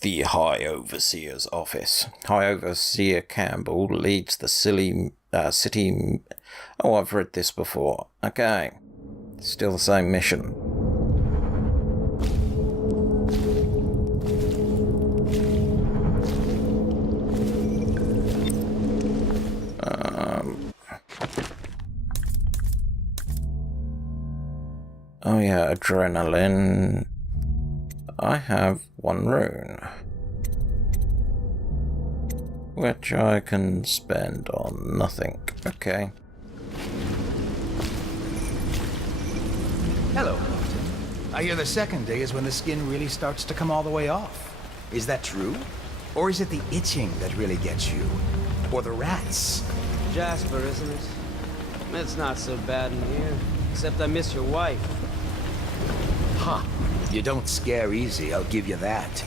The High Overseer's office. High Overseer Campbell leads the city... Oh, I've read this before. Okay. Still the same mission. Oh yeah, adrenaline. I have one rune, which I can spend on nothing. Okay. Hello, Mitton. I hear the second day is when the skin really starts to come all the way off. Is that true? Or is it the itching that really gets you? Or the rats? Jasper, isn't it? It's not so bad in here, except I miss your wife. Huh. You don't scare easy, I'll give you that.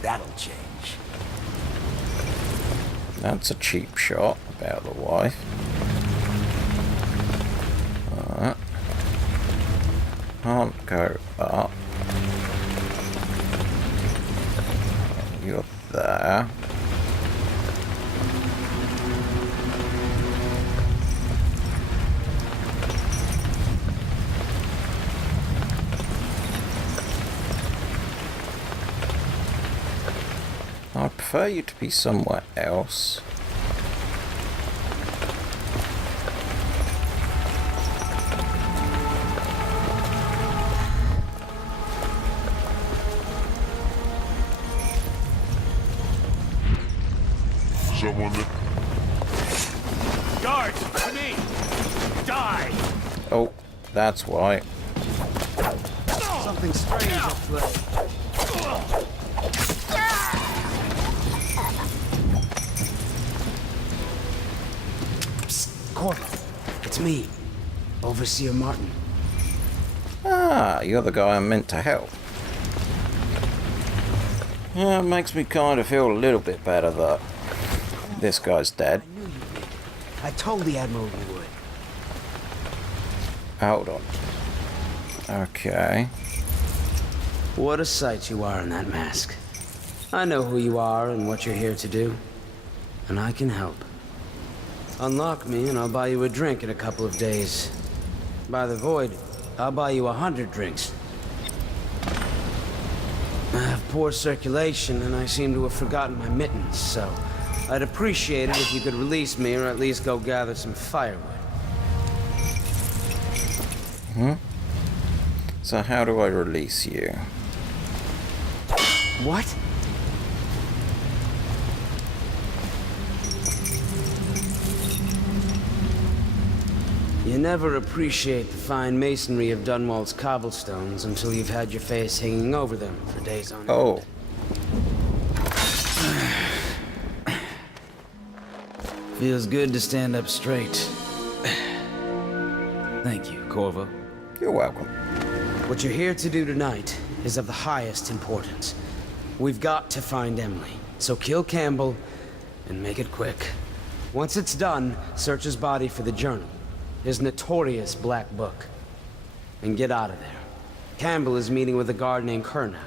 That'll change. That's a cheap shot about the wife. Alright. Can't go up. You're there. I prefer you to be somewhere else. Someone that... Guards, to me! Die! Oh, that's why. Something strange at play. Corvo, it's me, Overseer Martin. Ah, you're the guy I'm meant to help. Yeah, it makes me kind of feel a little bit better that this guy's dead. I knew you would. I told the Admiral you would. Hold on. Okay. What a sight you are in that mask. I know who you are and what you're here to do. And I can help. Unlock me and I'll buy you a drink in a couple of days. By the void, I'll buy you 100 drinks. I have poor circulation and I seem to have forgotten my mittens, so I'd appreciate it if you could release me or at least go gather some firewood. So how do I release you? What? You never appreciate the fine masonry of Dunwall's cobblestones until you've had your face hanging over them for days on end. Oh. Feels good to stand up straight. Thank you, Corvo. You're welcome. What you're here to do tonight is of the highest importance. We've got to find Emily, so kill Campbell and make it quick. Once it's done, search his body for the journal. His notorious black book. And get out of there. Campbell is meeting with a guard named Kerr now.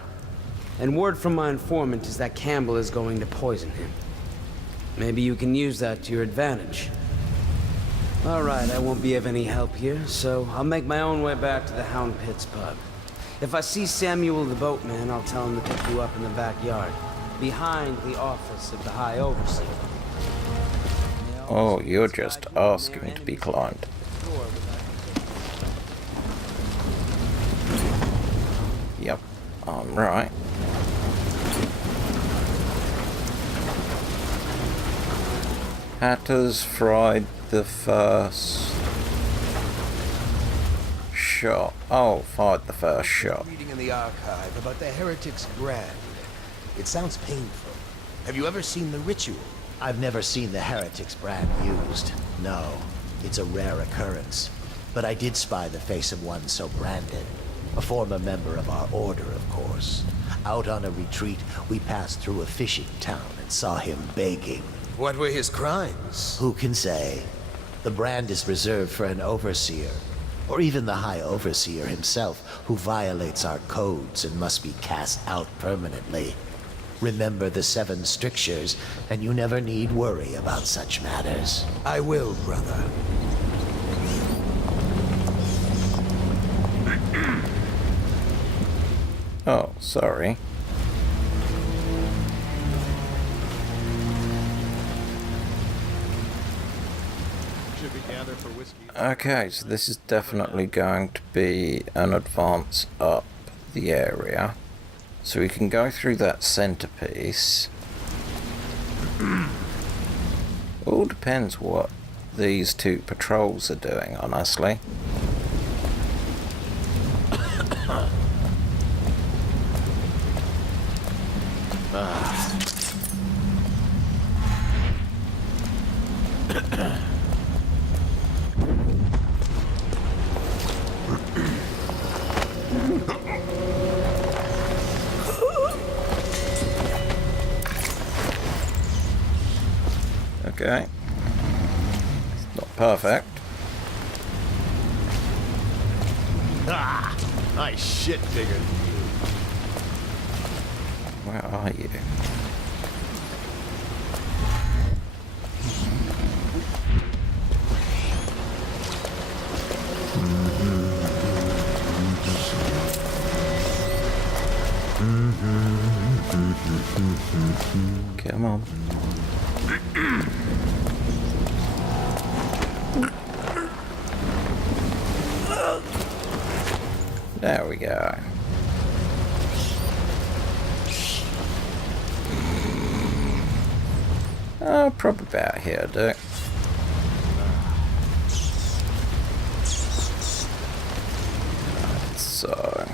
And word from my informant is that Campbell is going to poison him. Maybe you can use that to your advantage. Alright, I won't be of any help here, so I'll make my own way back to the Hound Pits pub. If I see Samuel the boatman, I'll tell him to pick you up in the backyard, behind the office of the High Overseer. Oh, you're just asking to be climbed. Yep, I'm right. Hatters fried the first shot. Oh, fired the first shot. Reading in the archive about the Heretic's Brand. It sounds painful. Have you ever seen the ritual? I've never seen the Heretic's Brand used. No, it's a rare occurrence. But I did spy the face of one so branded. A former member of our order, of course. Out on a retreat, we passed through a fishing town and saw him begging. What were his crimes? Who can say? The brand is reserved for an overseer, or even the High Overseer himself, who violates our codes and must be cast out permanently. Remember the 7 strictures, and you never need worry about such matters. I will, brother. Oh, sorry. Okay, so this is definitely going to be an advance up the area. So we can go through that centerpiece. All depends what these 2 patrols are doing, honestly. Okay. It's not perfect. Ah! I shit bigger than you. Where are you? Come on. There we go. Oh, probably about here, Dick. So...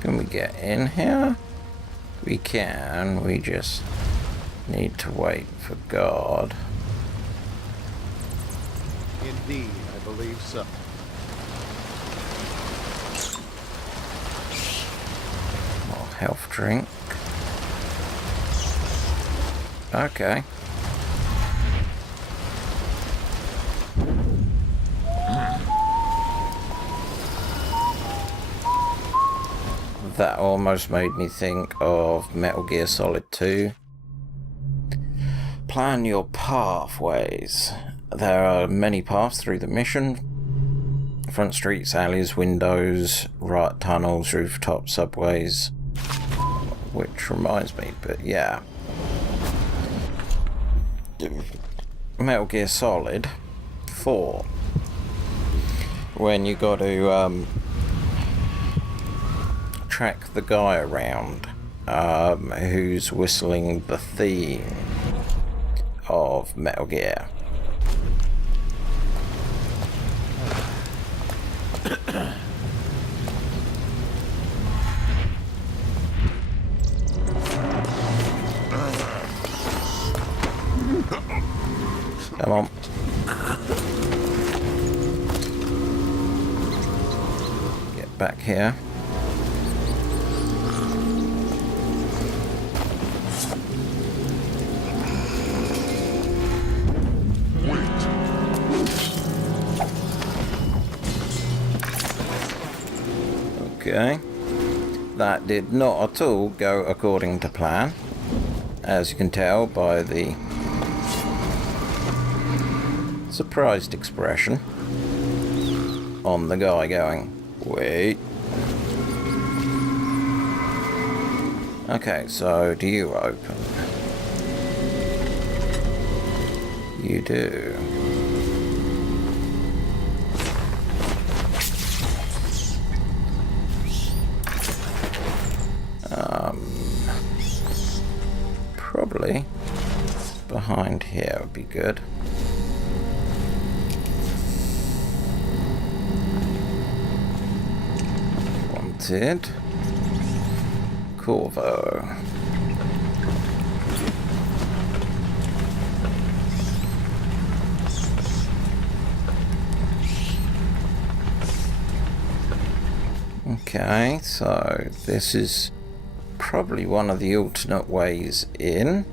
can we get in here? We can, we just need to wait for God. Indeed, I believe so. More health drink. Okay. That almost made me think of Metal Gear Solid 2. Plan your pathways. There are many paths through the mission. Front streets, alleys, windows, right tunnels, rooftop subways. Which reminds me, but yeah. Metal Gear Solid 4. When you got to track the guy around who's whistling the theme of Metal Gear. Come on. Get back here. Okay. That did not at all go according to plan, as you can tell by the surprised expression on the guy going, wait. Okay, so do you open? You do. Probably behind here would be good. Wanted Corvo. Okay, so this is probably one of the alternate ways in.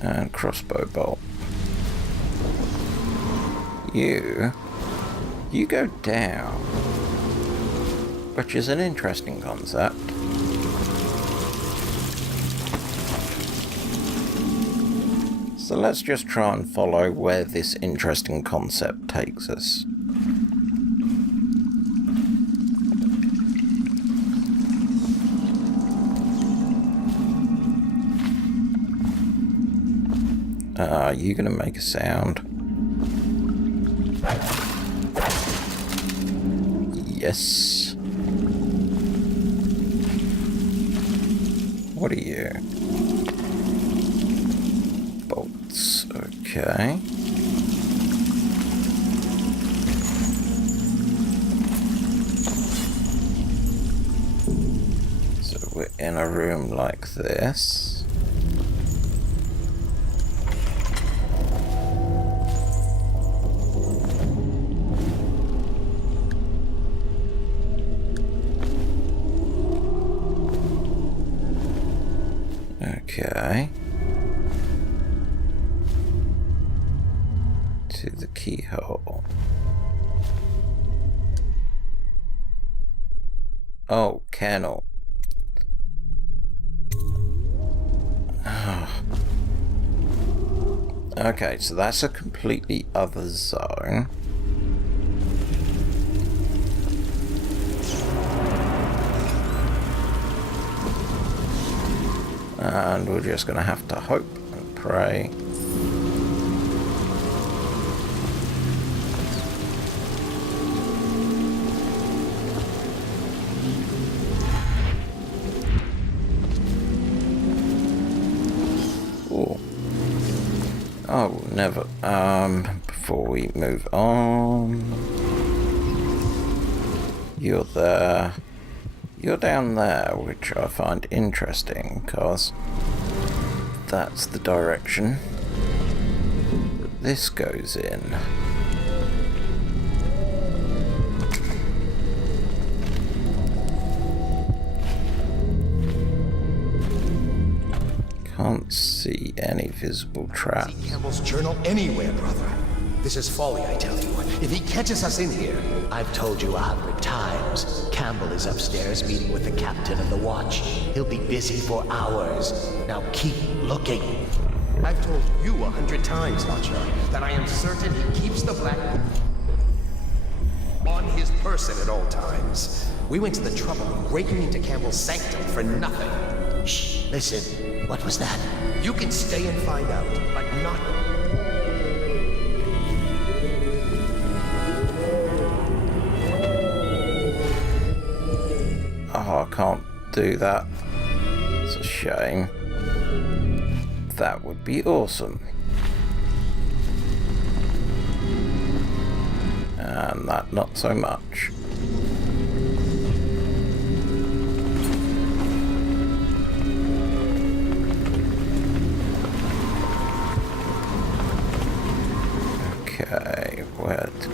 And crossbow bolt. You go down. Which is an interesting concept. So let's just try and follow where this interesting concept takes us. Are you gonna make a sound? Yes. What are you? Bolts, okay. So we're in a room like this. Okay. To the keyhole. Oh, kennel. Oh. Okay, so that's a completely other zone. And we're just going to have to hope and pray. Ooh. Oh, never. Before we move on. You're there. You're down there, which I find interesting, because that's the direction that this goes in. Can't see any visible traps. See Campbell's journal anywhere, brother. This is folly, I tell you. If he catches us in here... I've told you 100 times. Campbell is upstairs meeting with the captain of the watch. He'll be busy for hours. Now keep looking. I've told you 100 times, Archer, that I am certain he keeps the black on his person at all times. We went to the trouble of breaking into Campbell's sanctum for nothing. Shh, listen. What was that? You can stay and find out, but not... Oh, I can't do that. It's a shame. That would be awesome. And that not so much. Okay, where to...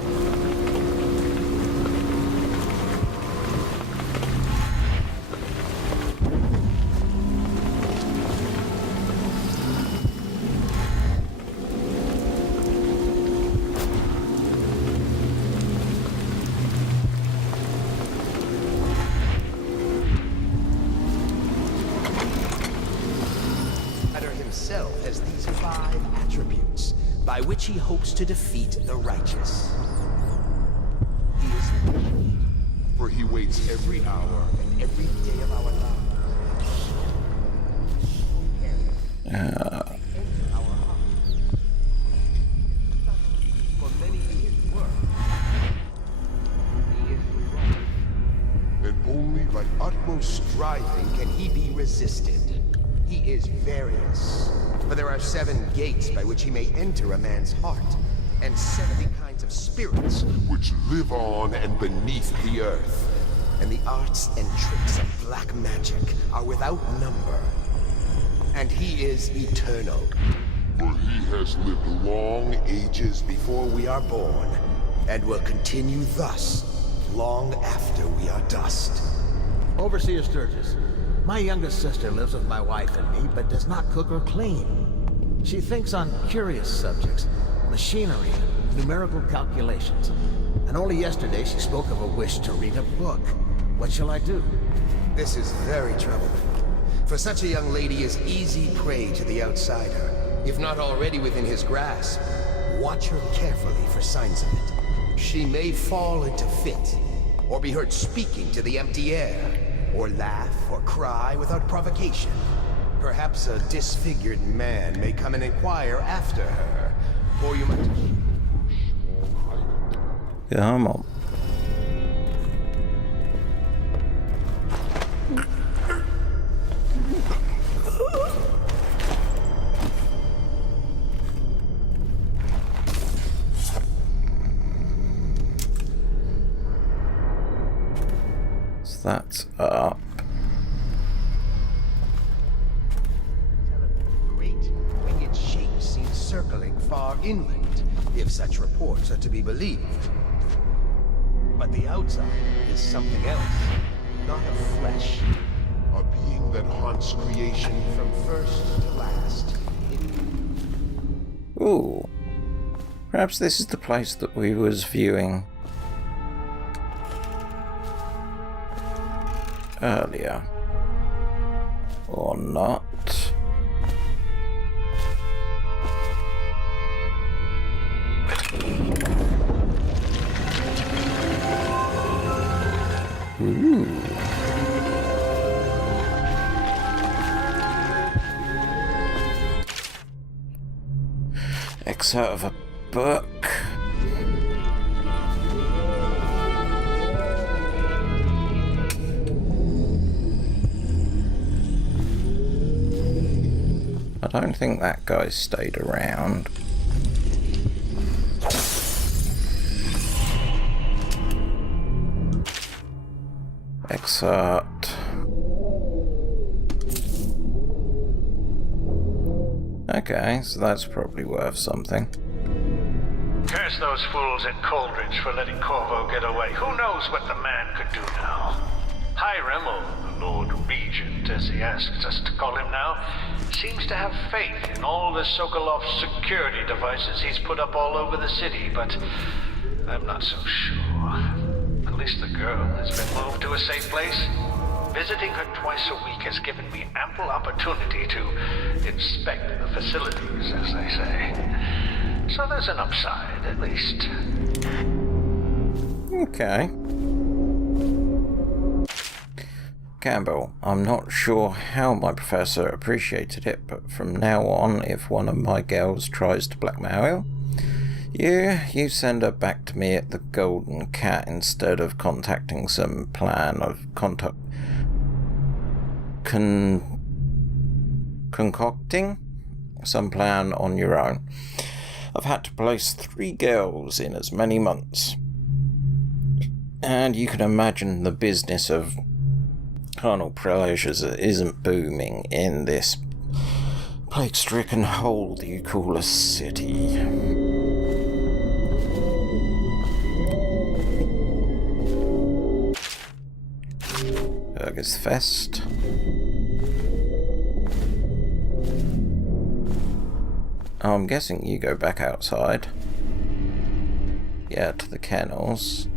himself has these 5 attributes by which he hopes to defeat the righteous. He is holy, For he waits every hour and every day of our lives. For many he is worth. He is wrong. and only by utmost Striving can he be resisted. He is various. For there are 7 gates by which he may enter a man's heart, and 70 kinds of spirits, which live on and beneath the earth. and the arts and tricks of black magic are without number. And he is eternal. For he has lived long ages Before we are born, and will continue thus long after we are dust. Overseer Sturgis, my youngest sister lives with my wife and me, but does not cook or clean. She thinks on curious subjects, machinery, numerical calculations. And only yesterday she spoke of a wish to read a book. What shall I do? This is very troubling. For such a young lady is easy prey to the outsider, if not already within his grasp. Watch her carefully for signs of it. She may fall into fit, or be heard speaking to the empty air, or laugh or cry without provocation. Perhaps a disfigured man may come and inquire after her, or you might... Come on. So that's up. Great winged shape seen circling far inland, if such reports are to be believed. But the outside is something else, not of flesh. A being that haunts creation From first to last. Ooh. Perhaps this is the place that we was viewing earlier. Or not. Ooh. Excerpt of a book. I don't think that guy stayed around. Excerpt. Okay, so that's probably worth something. Curse those fools at Coldridge for letting Corvo get away. Who knows what the man could do now? Hiram, or the Lord Regent, as he asks us to call him now, seems to have faith in all the Sokolov security devices he's put up all over the city, but I'm not so sure. At least the girl has been moved to a safe place. Visiting her twice a week has given me ample opportunity to inspect the facilities, as they say. So there's an upside, at least. Okay. Campbell, I'm not sure how my professor appreciated it, but from now on, if one of my girls tries to blackmail you send her back to me at the Golden Cat instead of contacting some plan of concocting some plan on your own. I've had to place 3 girls in as many months, and you can imagine the business of carnal pleasures isn't booming in this plague-stricken hole you call a city. Burgers Fest. I'm guessing you go back outside. Yeah, to the kennels.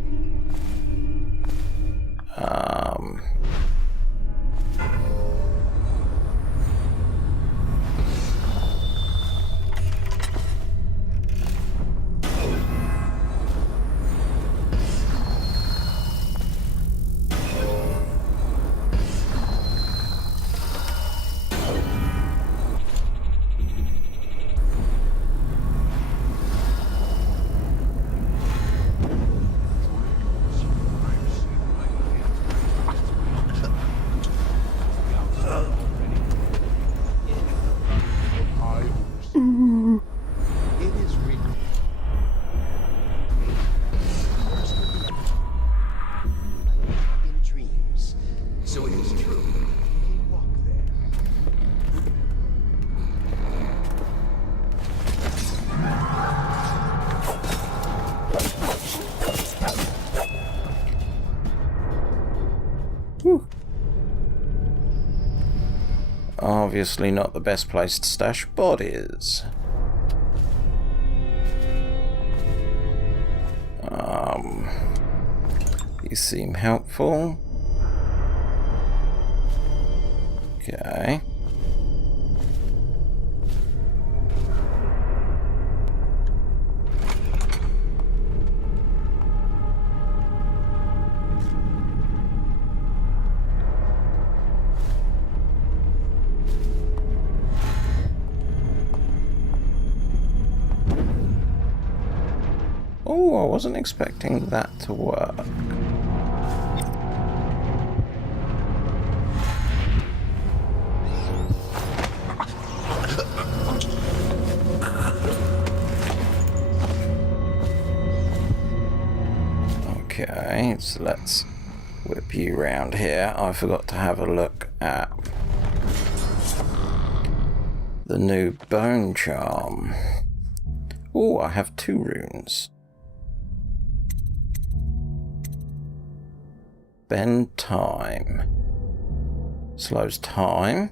Obviously not the best place to stash bodies. You seem helpful. Okay. Oh, I wasn't expecting that to work. Okay, so let's whip you round here. I forgot to have a look at the new bone charm. Oh, I have 2 runes. Bend time. Slows time.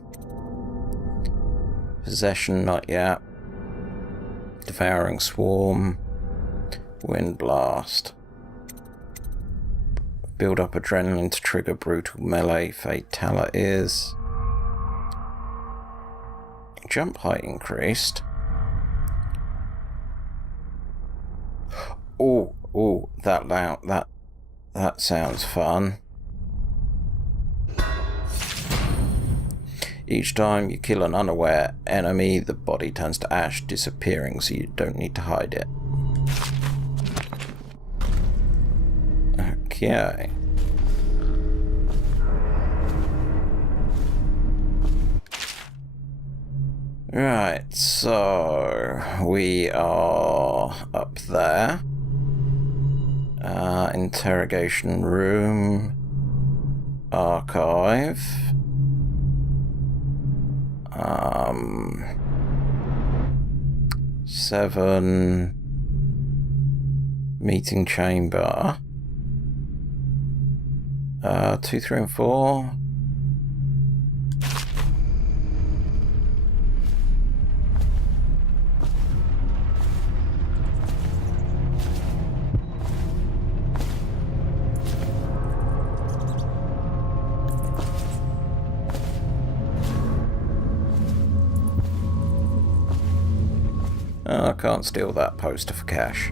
Possession, not yet. Devouring swarm. Wind blast. Build up adrenaline to trigger brutal melee fatalities. Jump height increased. Oh, that loud. That sounds fun. Each time you kill an unaware enemy, the body turns to ash, disappearing, so you don't need to hide it. Okay. Right, so we are up there. Interrogation room. Archive. 7 meeting chamber. 2, 3, and 4. I can't steal that poster for cash.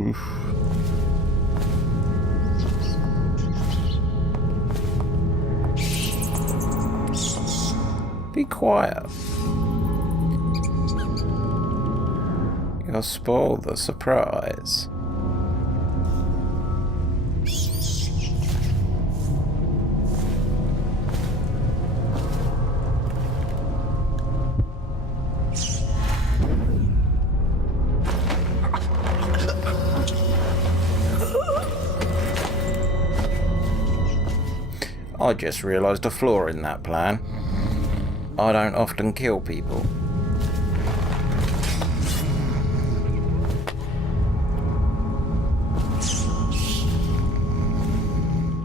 Oof. Be quiet. You'll spoil the surprise. I just realised a flaw in that plan. I don't often kill people.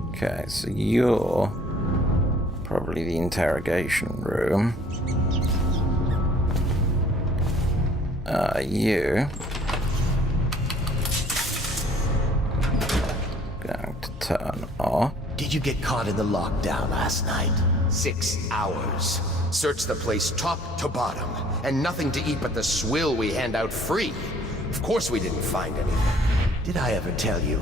Okay, so you're probably the interrogation room. You going to turn off. Did you get caught in the lockdown last night? 6 hours. Searched the place top to bottom, and nothing to eat but the swill we hand out free. Of course we didn't find anything. Did I ever tell you,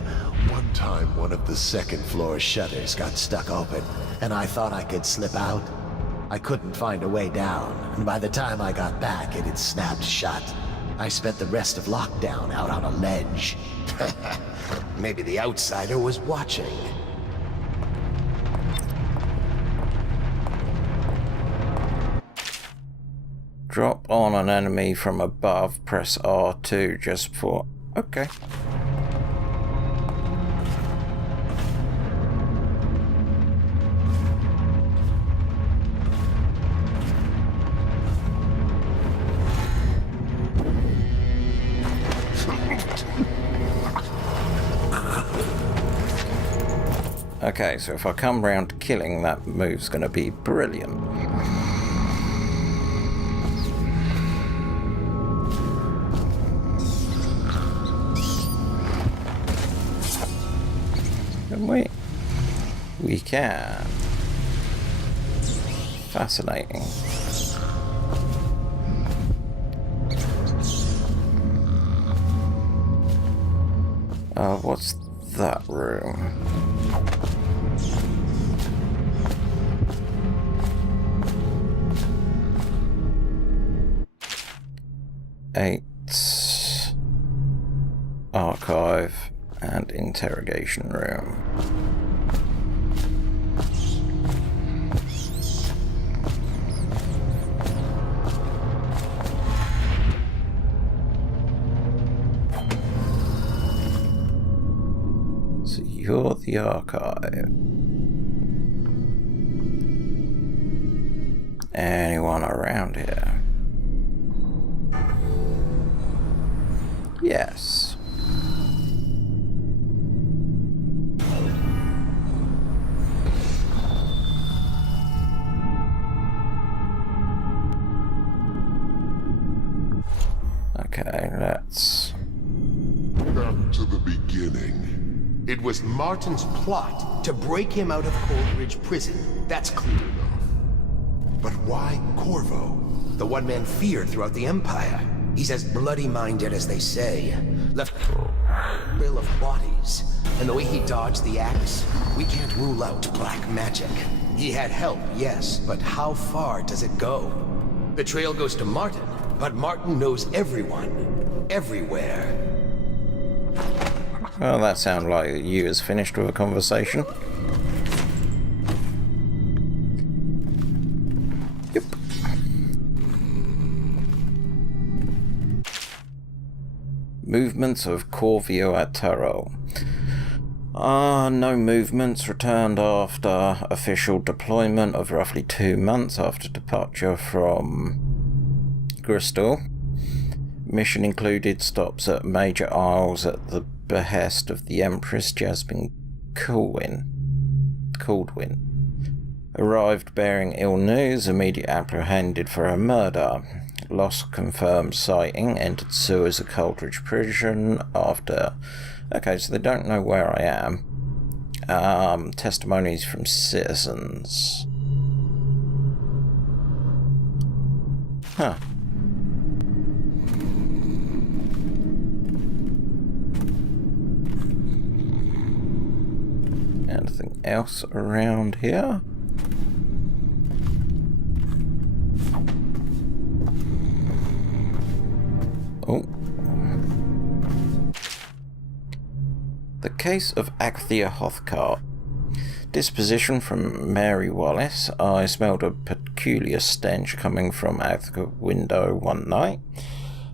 one time one of the second floor shutters got stuck open, and I thought I could slip out? I couldn't find a way down, and by the time I got back, it had snapped shut. I spent the rest of lockdown out on a ledge. Maybe the outsider was watching. Drop on an enemy from above, press R2 just for... Okay. Okay, so if I come round to killing, that move's going to be brilliant. Can we? We can. Fascinating. What's that room? Archive and interrogation room. So you're the archive. Anyone around here? Yes. Okay, let's... Back to the beginning. It was Martin's plot to break him out of Coldridge Prison. That's clear enough. But why Corvo? The one man feared throughout the Empire. He's as bloody-minded as they say. Left a trail of bodies. And the way he dodged the axe, we can't rule out black magic. He had help, yes, but how far does it go? The trail goes to Martin, but Martin knows everyone. Everywhere. Well, that sounds like you has finished with a conversation. Yep. Movements of Corvo Attano. No movements returned after official deployment of roughly 2 months after departure from Bristol. Mission included stops at major isles at the behest of the Empress Jasmine Caldwin. Arrived bearing ill news, immediately apprehended for a murder. Lost confirmed sighting, entered sewers of Coldridge Prison after... Okay, so they don't know where I am. Testimonies from citizens. Huh. Anything else around here? Oh. The case of Acthea Hothcart. Disposition from Mary Wallace. I smelled a peculiar stench coming from out the window one night.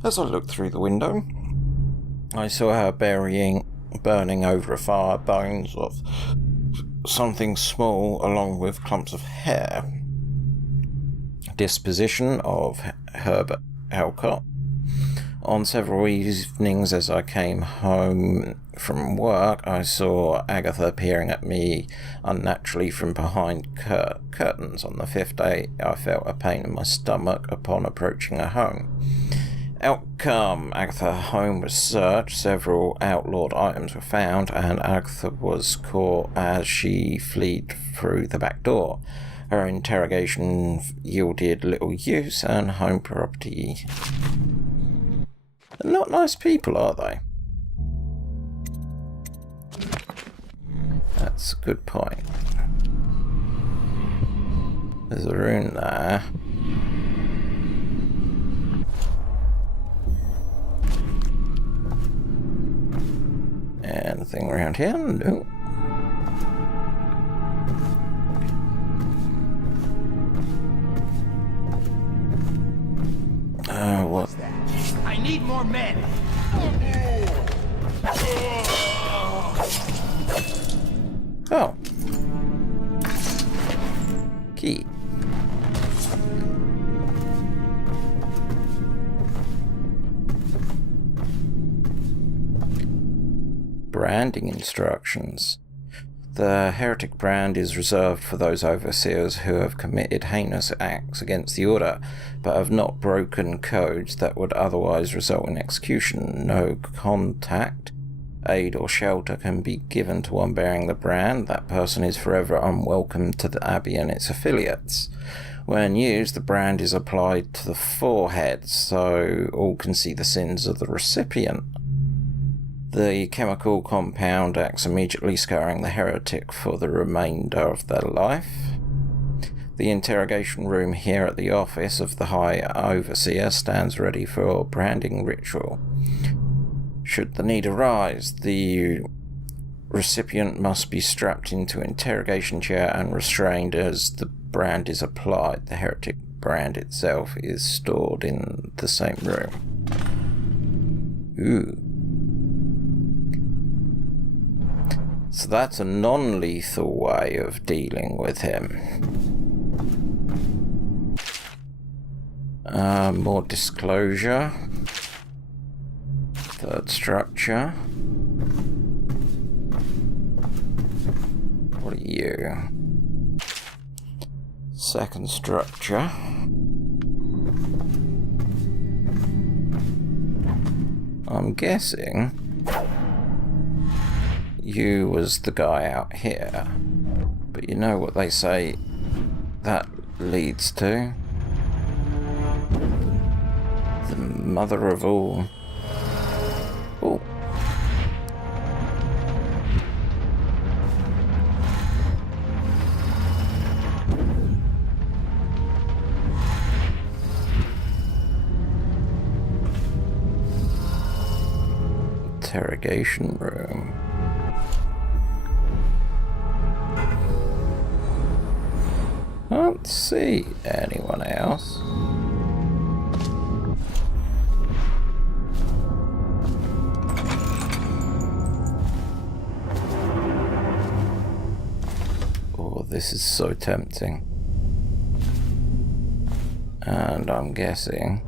As I looked through the window, I saw her burning over a fire, bones of something small along with clumps of hair. Disposition of Herbert Alcott. On several evenings as I came home from work, I saw Agatha peering at me unnaturally from behind curtains. On the 5th day, I felt a pain in my stomach upon approaching her home. Outcome: Agatha's home was searched, several outlawed items were found, and Agatha was caught as she fled through the back door. Her interrogation yielded little use, and home property... They're not nice people, are they? That's a good point. There's a room there. Anything around here? No. What? I need more men! Oh. Key. Branding instructions. The heretic brand is reserved for those overseers who have committed heinous acts against the order, but have not broken codes that would otherwise result in execution. No contact aid or shelter can be given to one bearing the brand, that person is forever unwelcome to the Abbey and its affiliates. When used, the brand is applied to the forehead, so all can see the sins of the recipient. The chemical compound acts immediately, scarring the heretic for the remainder of their life. The interrogation room here at the office of the High Overseer stands ready for branding ritual. Should the need arise, the recipient must be strapped into an interrogation chair and restrained as the brand is applied. The heretic brand itself is stored in the same room. Ooh. So that's a non-lethal way of dealing with him. More disclosure. Third structure. What are you? Second structure. I'm guessing you was the guy out here, but you know what they say that leads to? The mother of all. Oh. Interrogation room. Can't see anyone else. Oh, this is so tempting. And I'm guessing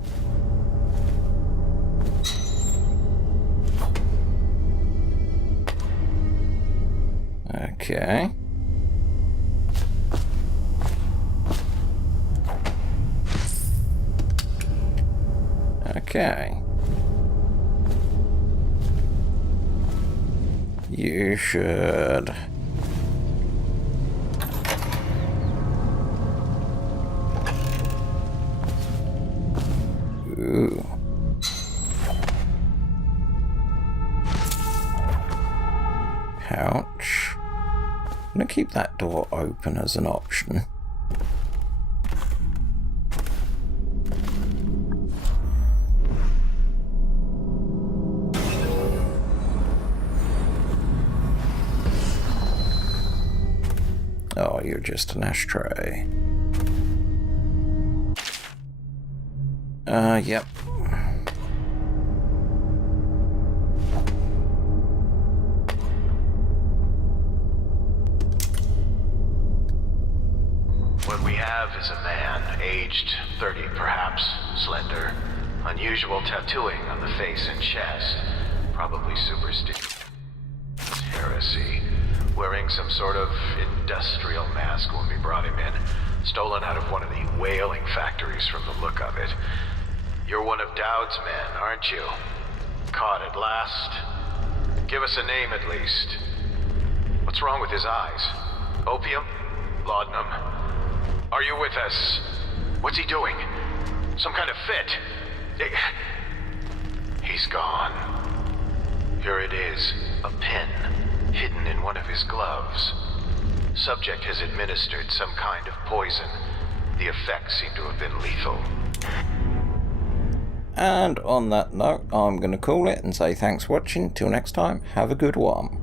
okay. Okay. You should ooh. Pouch. I'm gonna keep that door open as an option. Oh, you're just an ashtray. Yep. What we have is a man, aged 30 perhaps, slender, unusual tattooing on the face and chest, probably superstitious heresy, wearing some sort of industrial mask when we brought him in, stolen out of one of the whaling factories from the look of it. You're one of Dowd's men, aren't you? Caught at last? Give us a name at least. What's wrong with his eyes? Opium? Laudanum? Are you with us? What's he doing? Some kind of fit? He's gone. Here it is, a pin, hidden in one of his gloves. Subject has administered some kind of poison. The effects seem to have been lethal. And on that note, I'm going to call it and say thanks for watching. Till next time, have a good one.